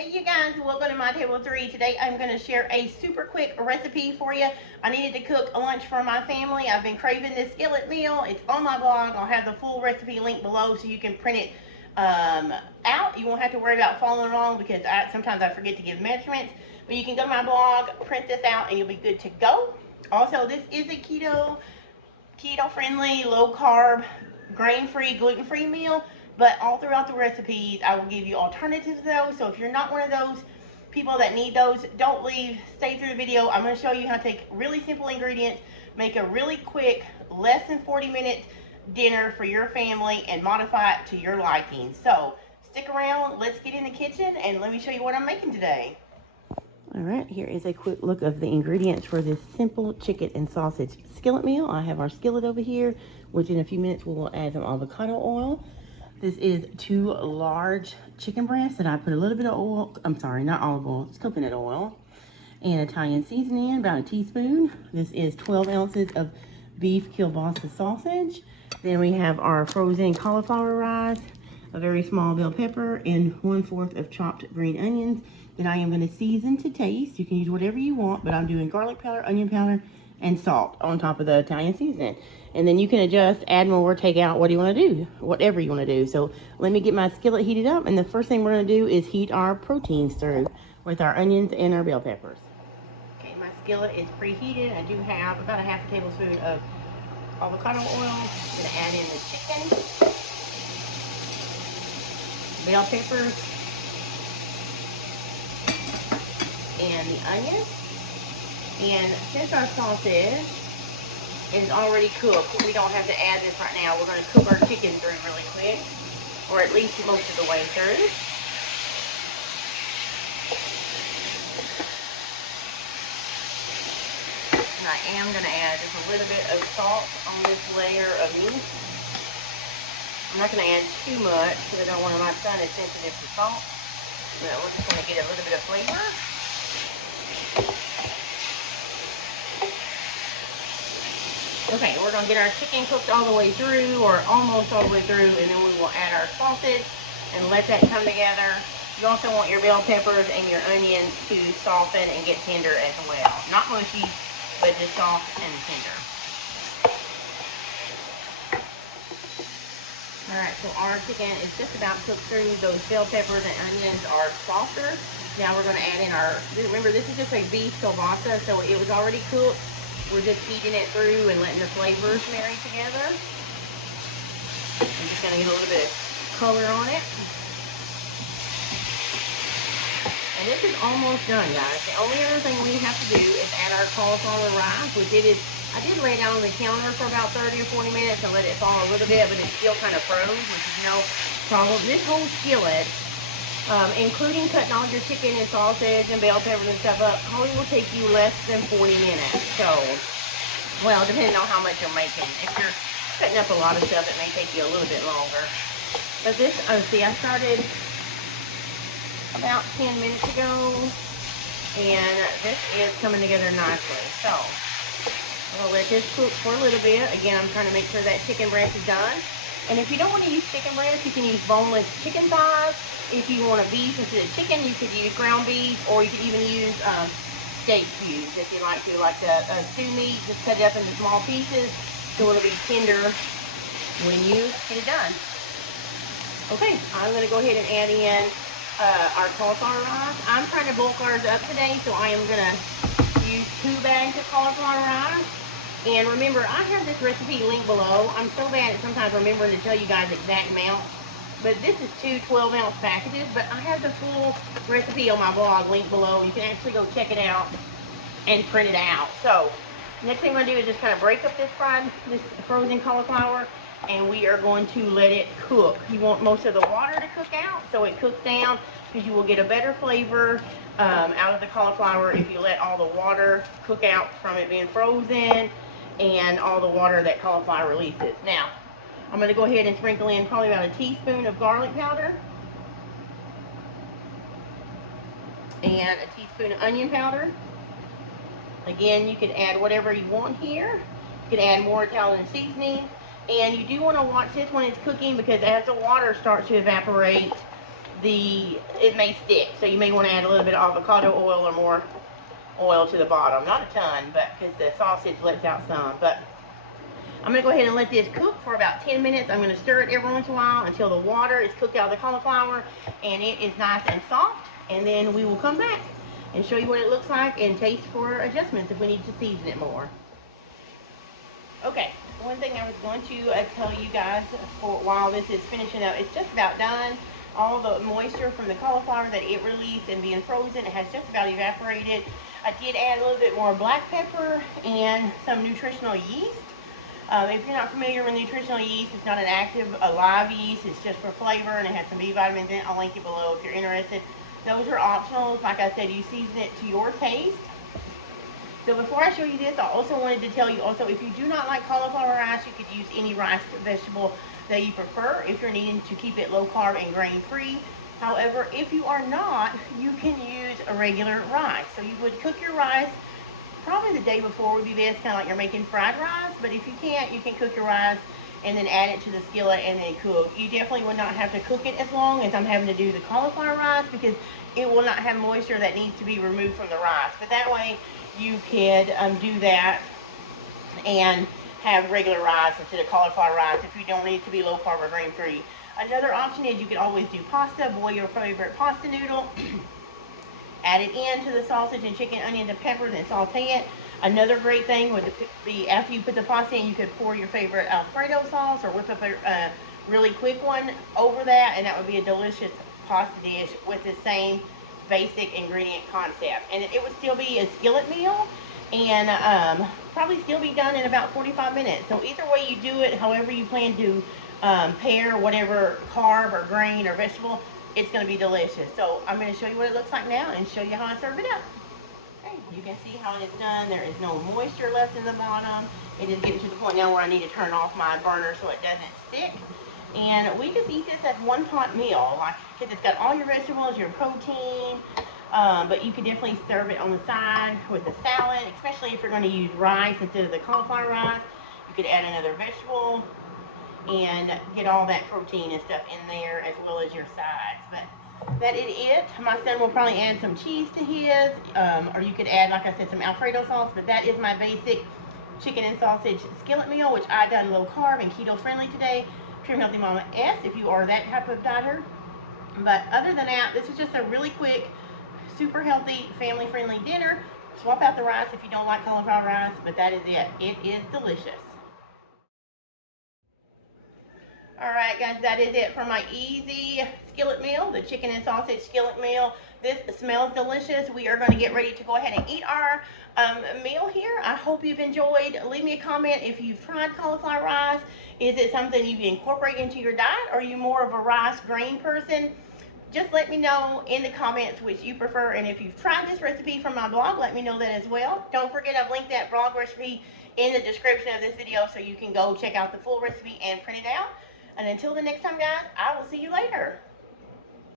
Hey you guys, welcome to My Table 3. Today I'm going to share a super quick recipe for you. I needed to cook a lunch for my family. I've been craving this skillet meal. It's on my blog. I'll have the full recipe link below so you can print it out. You won't have to worry about following along because sometimes I forget to give measurements. But you can go to my blog, print this out, and you'll be good to go. Also, this is a keto-friendly, low-carb, grain-free, gluten-free meal. But all throughout the recipes, I will give you alternatives to those. So if you're not one of those people that need those, don't leave. Stay through the video. I'm going to show you how to take really simple ingredients, make a really quick, less than 40-minute dinner for your family, and modify it to your liking. So stick around. Let's get in the kitchen, and let me show you what I'm making today. All right, here is a quick look of the ingredients for this simple chicken and sausage skillet meal. I have our skillet over here, which in a few minutes we will add some avocado oil. This is 2 large chicken breasts that I put a little bit of oil, I'm sorry, not olive oil, it's coconut oil, and Italian seasoning, about a teaspoon. This is 12 ounces of beef kielbasa sausage. Then we have our frozen cauliflower rice, a very small bell pepper, and 1/4 of chopped green onions that I am going to season to taste. You can use whatever you want, but I'm doing garlic powder, onion powder, and salt on top of the Italian seasoning. And then you can adjust, add more, take out, what do you want to do, whatever you want to do. So let me get my skillet heated up, and the first thing we're going to do is heat our proteins through with our onions and our bell peppers. Okay, my skillet is preheated. I do have about a half a tablespoon of avocado oil. I'm going to add in the chicken, bell peppers, and the onions. And since our sausage is already cooked, we don't have to add this right now. We're going to cook our chicken through really quick, or at least most of the way through. And I am going to add just a little bit of salt on this layer of meat. I'm not going to add too much because I don't want my son is sensitive to salt. But we're just going to get a little bit of flavor. Okay, we're going to get our chicken cooked all the way through, or almost all the way through, and then we will add our sausage and let that come together. You also want your bell peppers and your onions to soften and get tender as well. Not mushy, but just soft and tender. Alright, so our chicken is just about cooked through. Those bell peppers and onions are softer. Now we're going to add in our, remember this is just a beef kielbasa, so it was already cooked. We're just heating it through and letting the flavors marry together. I'm just going to get a little bit of color on it. And this is almost done, guys. The only other thing we have to do is add our cauliflower rice, which I did lay it out on the counter for about 30 or 40 minutes and let it thaw a little bit, but it's still kind of froze, which is no problem. This whole skillet, including cutting all your chicken and sausage and bell peppers and stuff up, probably will take you less than 40 minutes. So, well, depending on how much you're making. If you're cutting up a lot of stuff, it may take you a little bit longer. But this, see, I started about 10 minutes ago, and this is coming together nicely. So, I'm going to let this cook for a little bit. Again, I'm trying to make sure that chicken breast is done. And if you don't want to use chicken breast, you can use boneless chicken thighs. If you want a beef instead of chicken, you could use ground beef, or you could even use steak cubes if you like to, like the stew meat. Just cut it up into small pieces so it'll be tender when you get it done. Okay, I'm going to go ahead and add in our cauliflower rice. I'm trying to bulk ours up today, so I am going to use 2 bags of cauliflower rice. And remember, I have this recipe linked below. I'm so bad at sometimes remembering to tell you guys exact amounts. But this is 2 12-ounce packages, but I have the full recipe on my blog linked below. You can actually go check it out and print it out. So, next thing I'm going to do is just kind of break up this frozen cauliflower, and we are going to let it cook. You want most of the water to cook out so it cooks down, because you will get a better flavor out of the cauliflower if you let all the water cook out from it being frozen and all the water that cauliflower releases. Now, I'm going to go ahead and sprinkle in probably about a teaspoon of garlic powder and a teaspoon of onion powder. Again, you could add whatever you want here. You could add more Italian seasoning. And you do want to watch this when it's cooking, because as the water starts to evaporate, it may stick. So you may want to add a little bit of avocado oil or more oil to the bottom. Not a ton, but because the sausage lets out some. But I'm going to go ahead and let this cook for about 10 minutes. I'm going to stir it every once in a while until the water is cooked out of the cauliflower and it is nice and soft. And then we will come back and show you what it looks like and taste for adjustments if we need to season it more. Okay, one thing I was going to tell you guys for while this is finishing up, it's just about done. All the moisture from the cauliflower that it released and being frozen, it has just about evaporated. I did add a little bit more black pepper and some nutritional yeast. If you're not familiar with nutritional yeast, it's not an active live yeast, it's just for flavor and it has some B vitamins in it. I'll link it below if you're interested. Those are optional. Like I said, you season it to your taste. So before I show you this, I also wanted to tell you also, if you do not like cauliflower rice, you could use any rice vegetable that you prefer if you're needing to keep it low carb and grain free. However, if you are not, you can use a regular rice. So you would cook your rice, probably the day before would be best, kind of like you're making fried rice. But if you can't, you can cook your rice and then add it to the skillet and then cook. You definitely would not have to cook it as long as I'm having to do the cauliflower rice, because it will not have moisture that needs to be removed from the rice. But that way you could do that and have regular rice instead of cauliflower rice if you don't need it to be low carb or grain free. Another option is you could always do pasta, boil your favorite pasta noodle, add it into the sausage and chicken, onions, and peppers, and saute it. Another great thing would be after you put the pasta in, you could pour your favorite Alfredo sauce or whip up a really quick one over that, and that would be a delicious pasta dish with the same basic ingredient concept. And it would still be a skillet meal and probably still be done in about 45 minutes. So either way you do it, however you plan to pair whatever carb or grain or vegetable, it's going to be delicious. So I'm going to show you what it looks like now and show you how I serve it up. Okay, you can see how it's done. There is no moisture left in the bottom. It is getting to the point now where I need to turn off my burner so it doesn't stick. And we just eat this as one pot meal, like, because it's got all your vegetables, your protein, but you can definitely serve it on the side with a salad, especially if you're going to use rice instead of the cauliflower rice. You could add another vegetable and get all that protein and stuff in there, as well as your sides. But that is it. My son will probably add some cheese to his, or you could add, like I said, some Alfredo sauce. But that is my basic chicken and sausage skillet meal, which I done low carb and keto friendly today. Pure Healthy Mama S, if you are that type of dieter. But other than that, this is just a really quick, super healthy, family friendly dinner. Swap out the rice if you don't like cauliflower rice, but that is it. It is delicious. Alright guys, that is it for my easy skillet meal, the chicken and sausage skillet meal. This smells delicious. We are going to get ready to go ahead and eat our meal here. I hope you've enjoyed. Leave me a comment if you've tried cauliflower rice. Is it something you can incorporate into your diet? Or are you more of a rice grain person? Just let me know in the comments which you prefer. And if you've tried this recipe from my blog, let me know that as well. Don't forget, I've linked that blog recipe in the description of this video so you can go check out the full recipe and print it out. And until the next time, guys, I will see you later.